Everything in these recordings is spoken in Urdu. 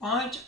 5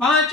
5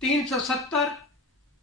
370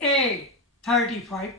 A35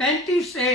35A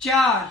4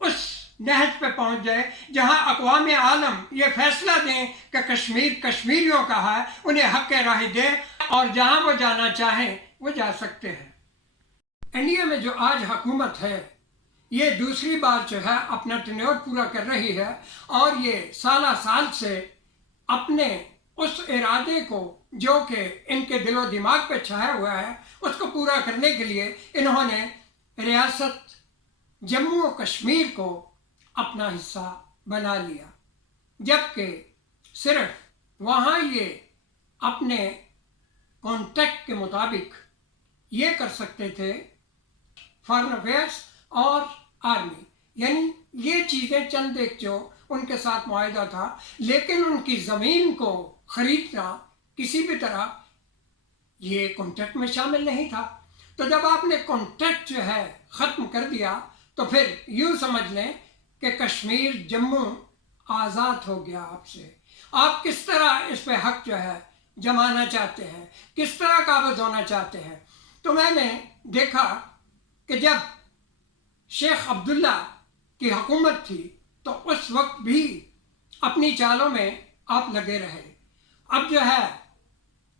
اس نہج پہ پہنچ جائے جہاں اقوام عالم یہ فیصلہ دیں کہ کشمیر کشمیریوں کا ہے، انہیں حق راہ دے اور جہاں وہ جانا چاہیں وہ جا سکتے ہیں۔ انڈیا میں جو آج حکومت ہے یہ دوسری بار جو ہے اپنا ٹینیور پورا کر رہی ہے، اور یہ سالہ سال سے اپنے اس ارادے کو جو کہ ان کے دل و دماغ پہ چھایا ہوا ہے اس کو پورا کرنے کے لیے انہوں نے ریاست جموں و کشمیر کو اپنا حصہ بنا لیا، جبکہ صرف وہاں یہ اپنے کانٹیکٹ کے مطابق یہ کر سکتے تھے، فارن افیئرس اور آرمی، یعنی یہ چیزیں چند ایک جو ان کے ساتھ معاہدہ تھا، لیکن ان کی زمین کو خریدنا کسی بھی طرح یہ کانٹریکٹ میں شامل نہیں تھا۔ تو جب آپ نے کانٹریکٹ جو ہے ختم کر دیا تو پھر یوں سمجھ لیں کہ کشمیر جموں آزاد ہو گیا آپ سے۔ آپ کس طرح اس پہ حق جو ہے جمانا چاہتے ہیں، کس طرح قابض ہونا چاہتے ہیں؟ تو میں نے دیکھا کہ جب شیخ عبداللہ کی حکومت تھی تو اس وقت بھی اپنی چالوں میں آپ لگے رہے۔ اب جو ہے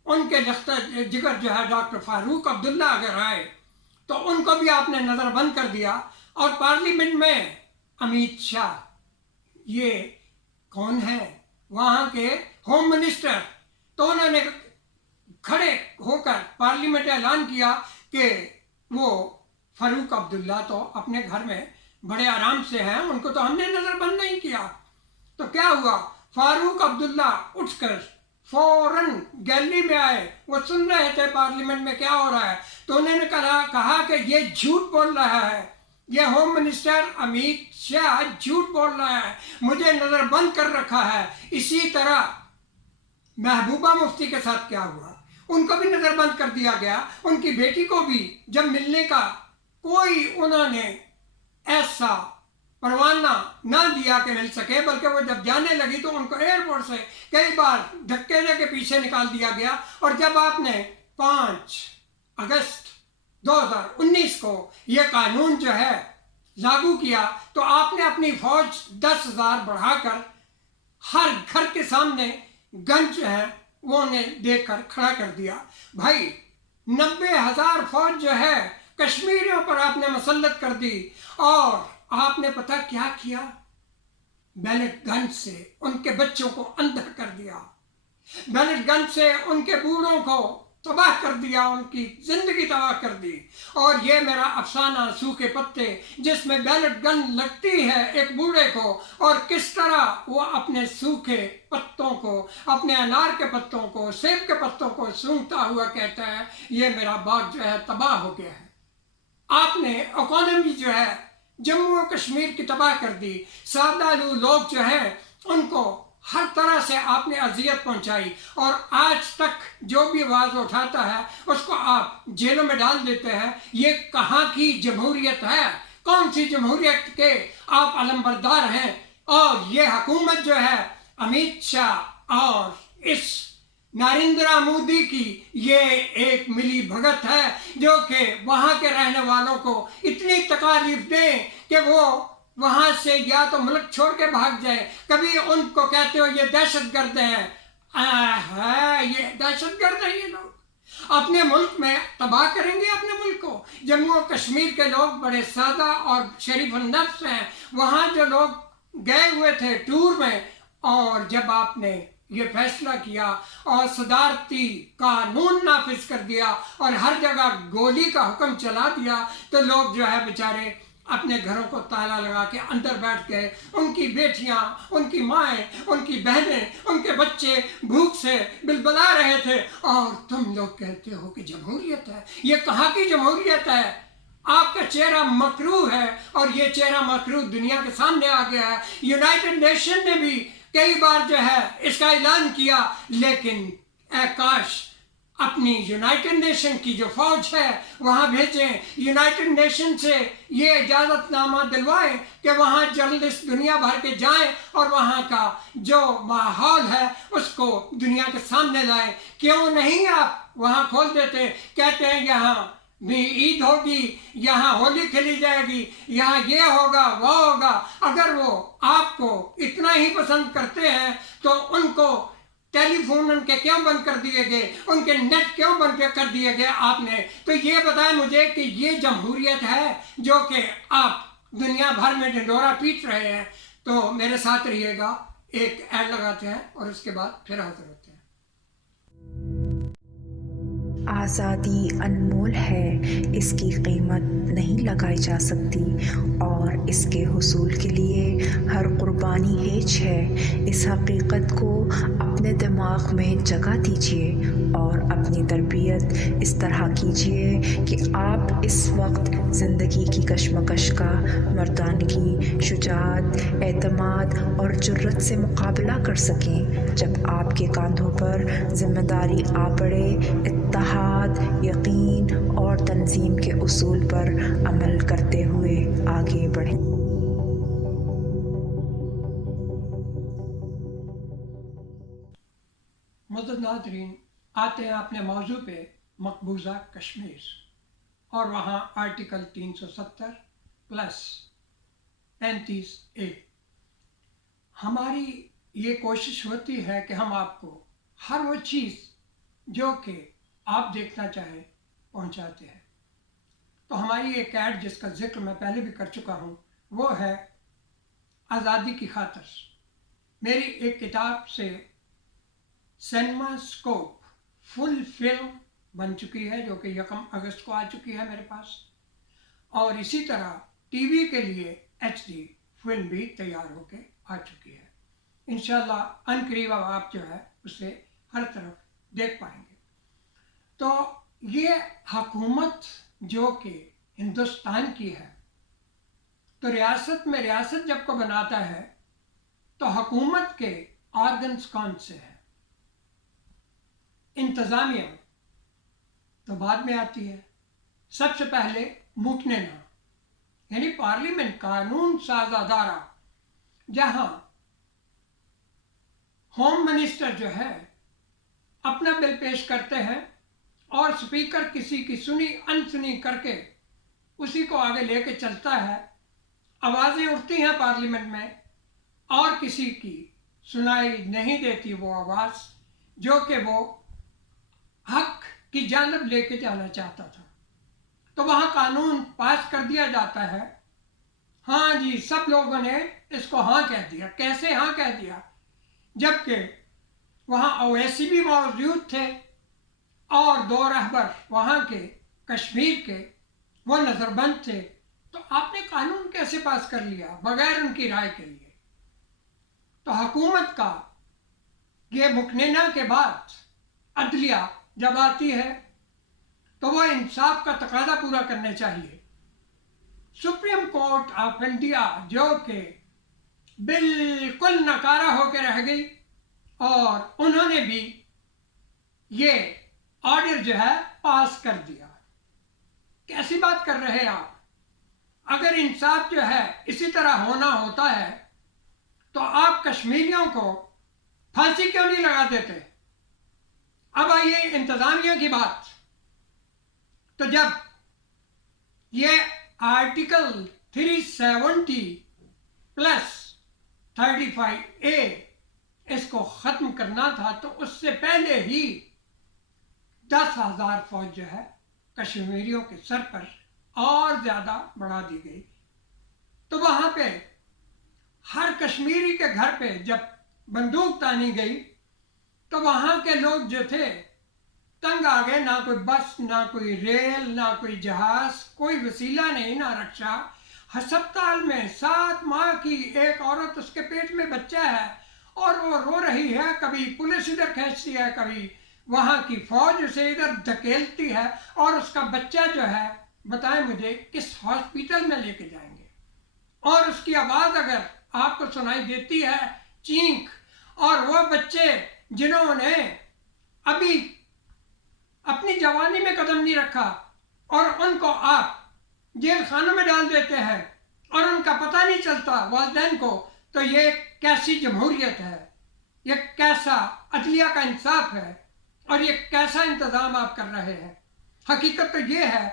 ان کے لخت جگر جو ہے ڈاکٹر فاروق عبداللہ اگر آئے تو ان کو بھی آپ نے نظر بند کر دیا، اور پارلیمنٹ میں امیت شاہ یہ کون ہے؟ وہاں کے ہوم منسٹر، تو انہوں نے کھڑے ہو کر پارلیمنٹ اعلان کیا کہ وہ فاروق عبداللہ تو اپنے گھر میں بڑے آرام سے ہیں، ان کو تو ہم نے نظر بند نہیں کیا۔ تو کیا ہوا؟ فاروق عبداللہ اٹھ کر فوراً گیلری میں آئے، وہ سن رہے تھے پارلیمنٹ میں کیا ہو رہا ہے، تو انہوں نے کہا کہ یہ جھوٹ بول رہا ہے، یہ ہوم منسٹر امیت شاہ جھوٹ بول رہا ہے، مجھے نظر بند کر رکھا ہے۔ اسی طرح محبوبہ مفتی کے ساتھ کیا ہوا؟ ان کو بھی نظر بند کر دیا گیا، ان کی بیٹی کو بھی جب ملنے کا کوئی انہوں نے ایسا پروانہ نہ دیا کہ مل سکے، بلکہ وہ جب جانے لگی تو ان کو ایئرپورٹ سے کئی بار دھکے دے کے پیچھے نکال دیا گیا۔ اور جب آپ نے 5 اگست 2019 کو یہ قانون جو ہے لاگو کیا تو آپ نے اپنی فوج 10,000 بڑھا کر ہر گھر کے سامنے گن جو ہے وہ انہیں دے کر کھڑا کر دیا۔ بھائی 90,000 فوج جو ہے کشمیریوں پر آپ نے مسلط کر دی، اور آپ نے پتہ کیا کیا؟ بیلٹ گن سے ان کے بچوں کو اندھا کر دیا، بیلٹ گن سے ان کے بوڑھوں کو تباہ کر دیا، ان کی زندگی تباہ کر دی۔ اور یہ میرا افسانہ سوکھے پتے جس میں بیلٹ گن لگتی ہے ایک بوڑھے کو، اور کس طرح وہ اپنے سوکھے پتوں کو، اپنے انار کے پتوں کو، سیب کے پتوں کو سونگھتا ہوا کہتا ہے یہ میرا باغ جو ہے تباہ ہو گیا ہے۔ آپ نے اکانومی جو ہے جموں و کشمیر کی تباہ کر دی، سادہ لوگ جو ہیں ان کو ہر طرح سے آپ نے اذیت پہنچائی، اور آج تک جو بھی آواز اٹھاتا ہے اس کو آپ جیلوں میں ڈال دیتے ہیں۔ یہ کہاں کی جمہوریت ہے؟ کون سی جمہوریت کے آپ علمبردار ہیں؟ اور یہ حکومت جو ہے امیت شاہ اور اس نریندر مودی کی یہ ایک ملی بھگت ہے جو کہ وہاں کے رہنے والوں کو اتنی تکالیف دیں کہ وہ وہاں سے یا تو ملک چھوڑ کے بھاگ جائیں، کبھی ان کو کہتے ہو یہ دہشت گرد ہیں، یہ دہشت گرد ہیں، یہ لوگ اپنے ملک میں تباہ کریں گے اپنے ملک کو۔ جموں و کشمیر کے لوگ بڑے سادہ اور شریف النفس ہیں، وہاں جو لوگ گئے ہوئے تھے ٹور میں، اور جب آپ نے یہ فیصلہ کیا اور صدارتی قانون نافذ کر دیا اور ہر جگہ گولی کا حکم چلا دیا، تو لوگ جو ہے بیچارے اپنے گھروں کو تالا لگا کے اندر بیٹھ گئے۔ ان کی بیٹیاں، ان کی مائیں، ان کی بہنیں، ان کے بچے بھوک سے بلبلا رہے تھے، اور تم لوگ کہتے ہو کہ جمہوریت ہے۔ یہ کہاں کی جمہوریت ہے؟ آپ کا چہرہ مکروہ ہے، اور یہ چہرہ مکروہ دنیا کے سامنے آ گیا ہے۔ یونائٹڈ نیشن نے بھی کئی بار جو ہے اس کا اعلان کیا، لیکن اے کاش اپنی یونائٹڈ نیشن کی جو فوج ہے وہاں بھیجیں، یونائٹڈ نیشن سے یہ اجازت نامہ دلوائیں کہ وہاں جرنلسٹ دنیا بھر کے جائیں اور وہاں کا جو ماحول ہے اس کو دنیا کے سامنے لائیں۔ کیوں نہیں آپ وہاں کھول دیتے؟ کہتے ہیں یہاں بھی عید ہوگی، یہاں ہولی کھیلی جائے گی، یہاں یہ ہوگا وہ ہوگا، اگر وہ آپ کو اتنا ہی پسند کرتے ہیں تو ان کو ٹیلی فون ان کے کیوں بند کر دیے گئے، ان کے نیٹ کیوں بند کر دیے گئے آپ نے؟ تو یہ بتائیں مجھے کہ یہ جمہوریت ہے جو کہ آپ دنیا بھر میں ڈنڈورا پیٹ رہے ہیں؟ تو میرے ساتھ رہیے گا، ایک ایڈ لگاتے ہیں اور اس کے بعد پھر حاضر ہوتے ہیں۔ آزادی انمول ہے، اس کی قیمت نہیں لگائی جا سکتی، اور اس کے حصول کے لیے ہر قربانی ہیچ ہے۔ اس حقیقت کو اپنے دماغ میں جگہ دیجیے اور اپنی تربیت اس طرح کیجیے کہ آپ اس وقت زندگی کی کشمکش کا مردانگی، شجاعت، اعتماد اور جرأت سے مقابلہ کر سکیں۔ جب آپ کے کاندھوں پر ذمہ داری آ پڑے، اتحاد، یقین اور تنظیم کے اصول پر عمل کرتے ہوئے آگے بڑھیں۔ معزز ناظرین، آتے ہیں اپنے موضوع پہ، مقبوضہ کشمیر، اور وہاں آرٹیکل 370 پلس 35A۔ ہماری یہ کوشش ہوتی ہے کہ ہم آپ کو ہر وہ چیز جو کہ آپ دیکھنا چاہیں پہنچاتے ہیں۔ تو ہماری ایک ایڈ جس کا ذکر میں پہلے بھی کر چکا ہوں، وہ ہے آزادی کی خاطر۔ میری ایک کتاب سے سینما اسکوپ فل فلم بن چکی ہے، جو کہ 1 اگست کو آ چکی ہے میرے پاس، اور اسی طرح ٹی وی کے لیے HD فلم بھی تیار ہو کے آ چکی ہے۔ انشاءاللہ عنقریب آپ جو ہے اسے ہر طرف دیکھ پائیں گے۔ تو یہ حکومت جو کہ ہندوستان کی ہے، تو ریاست میں ریاست جب کو بناتا ہے تو حکومت کے آرگنز کون سے ہیں؟ انتظامیہ تو بعد میں آتی ہے۔ سب سے پہلے مکنینہ یعنی پارلیمنٹ، قانون ساز ادارہ، جہاں ہوم منسٹر جو ہے اپنا بل پیش کرتے ہیں اور سپیکر کسی کی سنی انسنی کر کے اسی کو آگے لے کے چلتا ہے، آوازیں اٹھتی ہیں پارلیمنٹ میں اور کسی کی سنائی نہیں دیتی وہ آواز جو کہ وہ حق کی جانب لے کے جانا چاہتا تھا۔ تو وہاں قانون پاس کر دیا جاتا ہے، ہاں جی، سب لوگوں نے اس کو ہاں کہہ دیا۔ کیسے ہاں کہہ دیا؟ جبکہ وہاں اویسی بھی موجود تھے اور 2 رہبر وہاں کے کشمیر کے وہ نظر بند تھے، تو آپ نے قانون کیسے پاس کر لیا بغیر ان کی رائے کے لیے؟ تو حکومت کا یہ مکنینہ کے بعد عدلیہ جب آتی ہے تو وہ انصاف کا تقاضا پورا کرنے چاہیے۔ سپریم کورٹ آف انڈیا جو کہ بالکل ناکارہ ہو کے رہ گئی، اور انہوں نے بھی یہ آرڈر جو ہے پاس کر دیا۔ کیسی بات کر رہے ہیں آپ؟ اگر انصاف جو ہے اسی طرح ہونا ہوتا ہے تو آپ کشمیریوں کو پھانسی کیوں نہیں لگا دیتے؟ اب آئیے انتظامیہ کی بات۔ تو جب یہ آرٹیکل 370 پلس 35A اس کو ختم کرنا تھا تو اس سے پہلے ہی 10,000 فوج جو ہے کشمیریوں کے سر پر اور زیادہ بڑھا دی گئی۔ تو وہاں پہ ہر کشمیری کے گھر پہ جب بندوق تانی گئی تو وہاں کے لوگ جو تھے تنگ آ گئے، نہ کوئی بس، نہ کوئی ریل، نہ کوئی جہاز، کوئی وسیلہ نہیں، نہ رکشا۔ ہسپتال میں 7 ماہ کی ایک عورت، اس کے پیٹ میں بچہ ہے اور وہ رو رہی ہے، کبھی پولیس ادھر کھینچتی ہے، کبھی وہاں کی فوج اسے ادھر دھکیلتی ہے، اور اس کا بچہ جو ہے بتائیں مجھے کس ہاسپیٹل میں لے کے جائیں گے؟ اور اس کی آواز اگر آپ کو سنائی دیتی ہے، چینک، اور وہ بچے جنہوں نے ابھی اپنی جوانی میں قدم نہیں رکھا اور ان کو آپ جیل خانوں میں ڈال دیتے ہیں اور ان کا پتہ نہیں چلتا والدین کو، تو یہ کیسی جمہوریت ہے؟ یہ کیسا عدلیہ کا انصاف ہے؟ اور یہ کیسا انتظام آپ کر رہے ہیں؟ حقیقت تو یہ ہے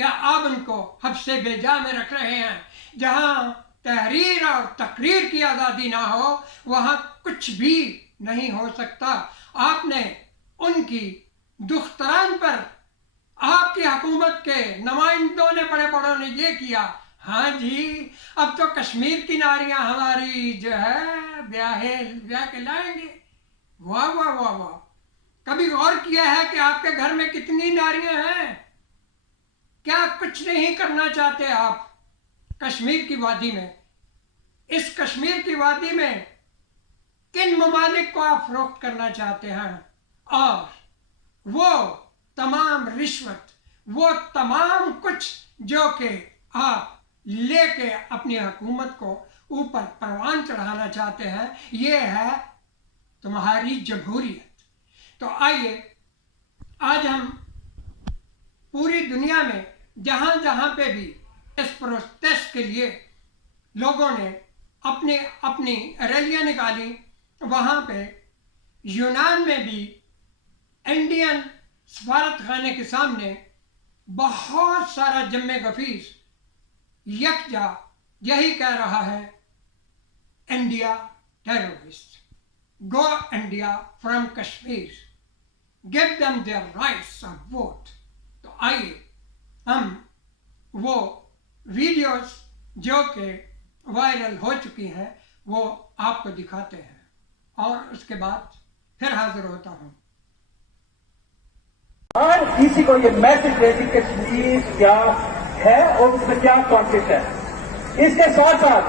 کیا آپ ان کو حبس بیجا میں رکھ رہے ہیں؟ جہاں تحریر اور تقریر کی آزادی نہ ہو وہاں کچھ بھی نہیں ہو سکتا۔ آپ نے ان کی دختران پر آپ کی حکومت کے نمائندوں نے بڑے بڑوں نے یہ کیا، ہاں جی اب تو کشمیر کی ناریاں ہماری جو ہے بیاہ کے لائیں گے۔ واہ واہ واہ واہ! کبھی غور کیا ہے کہ آپ کے گھر میں کتنی ناریاں ہیں؟ کیا کچھ نہیں کرنا چاہتے آپ کشمیر کی وادی میں؟ اس کشمیر کی وادی میں کن ممالک کو آپ فروخت کرنا چاہتے ہیں؟ اور وہ تمام رشوت، وہ تمام کچھ جو کہ آپ لے کے اپنی حکومت کو اوپر پروان چڑھانا چاہتے ہیں، یہ ہے تمہاری جمہوریت۔ تو آئیے آج ہم پوری دنیا میں جہاں جہاں پہ بھی اس پروٹیسٹ کے لیے لوگوں نے اپنی ریلیاں نکالی، وہاں پہ یونان میں بھی انڈین سفارت خانے کے سامنے بہت سارا جم غفیر یکجا یہی کہہ رہا ہے، India terrorist, go India from Kashmir, give them their rights of vote. تو آئیے ہم وہ ویڈیوز جو کہ وائرل ہو چکی ہیں وہ آپ کو دکھاتے ہیں اور اس کے بعد پھر حاضر ہوتا ہوں۔ ہر کسی کو یہ میسج دے کہ کشمیر کیا ہے اور اس میں کیا کانفلکٹ ہے۔ اس کے ساتھ ساتھ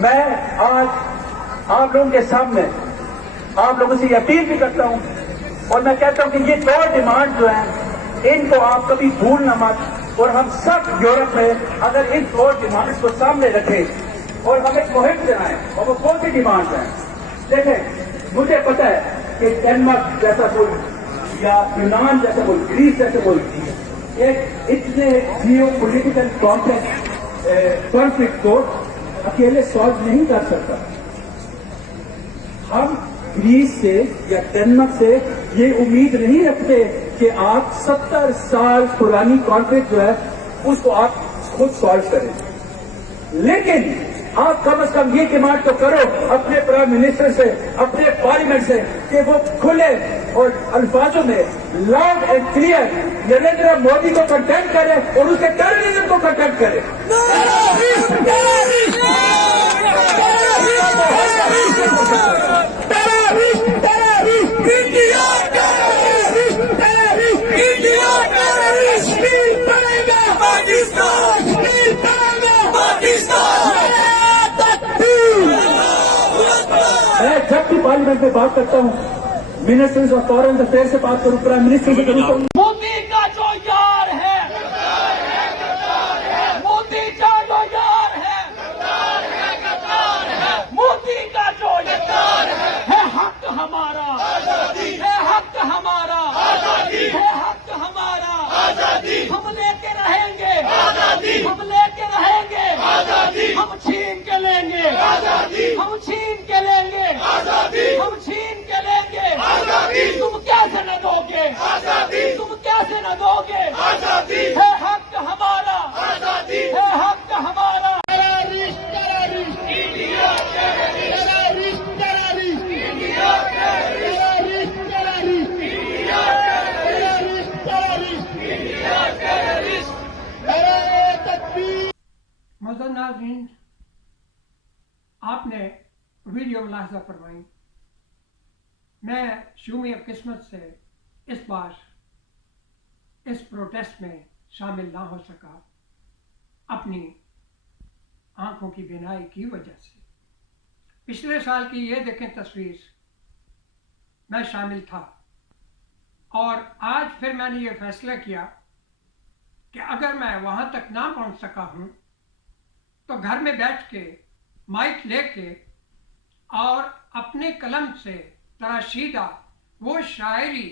میں آج آپ لوگوں کے سامنے آپ لوگوں سے یہ اپیل بھی کرتا ہوں اور میں کہتا ہوں کہ یہ دو ڈیمانڈ جو ہیں ان کو آپ کبھی بھولنا مت، اور ہم سب یورپ میں اگر ان دو ڈیمانڈ کو سامنے رکھیں اور ہمیں مہم چلائیں، اور وہ کون سی ڈیمانڈ ہیں؟ دیکھیں مجھے پتا ہے کہ ڈینمارک جیسا ملک یا یونان جیسا ملک، گریس جیسے ملک ایک اتنے جیو پولیٹیکل کانفلکٹ کو اکیلے سالو نہیں کر سکتا۔ ہم گریس سے یا ڈینمارک سے یہ امید نہیں رکھتے کہ آپ 70 سال پرانی کانفلکٹ جو ہے اس کو آپ خود سالو کریں، لیکن آپ کم از کم یہ ڈیمانڈ تو کرو اپنے پرائم منسٹر سے، اپنے پارلیمنٹ سے کہ وہ کھلے اور الفاظوں میں loud and clear Narendra Modi کو کنٹینٹ کرے اور اس کے ٹیررزم کو کنٹینٹ کرے۔ میں جب بھی پارلیمنٹ میں بات کرتا ہوں منسٹرز آف فارن افیئر سے بات کروں، پرائم منسٹر سے کروں، مودی کا جو یار ہے، مودی کا جو یار ہے، مودی کا جو یار ہے، حق ہمارا، ہے حق ہمارا، ہے حق ہمارا، ہم لے کے رہیں گے، ہم لے کے رہیں گے، ہم چھین کے لیں گے، ہم چھین کے لیں گے، ہم چھین کے لیں گے، تم کیسے نہ دو گے، تم کیسے نہ دو گے، ہے حق ہمارا، ہے حق ہمارا۔ معزز ناظرین، آپ نے ویڈیو ملاحظہ فرمائی۔ میں شومی قسمت سے اس بار اس پروٹیسٹ میں شامل نہ ہو سکا اپنی آنکھوں کی بینائی کی وجہ سے۔ پچھلے سال کی یہ دیکھیں تصویر، میں شامل تھا، اور آج پھر میں نے یہ فیصلہ کیا کہ اگر میں وہاں تک نہ پہنچ سکا ہوں تو گھر میں بیٹھ کے مائک لے کے اور اپنے قلم سے تراشیدہ وہ شاعری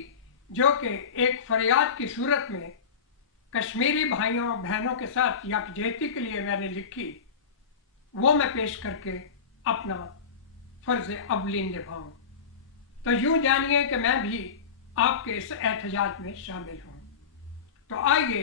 جو کہ ایک فریاد کی صورت میں کشمیری بھائیوں بہنوں کے ساتھ یکجہتی کے لیے میں نے لکھی، وہ میں پیش کر کے اپنا فرض اولین نبھاؤں۔ تو یوں جانیے کہ میں بھی آپ کے اس احتجاج میں شامل ہوں۔ تو آئیے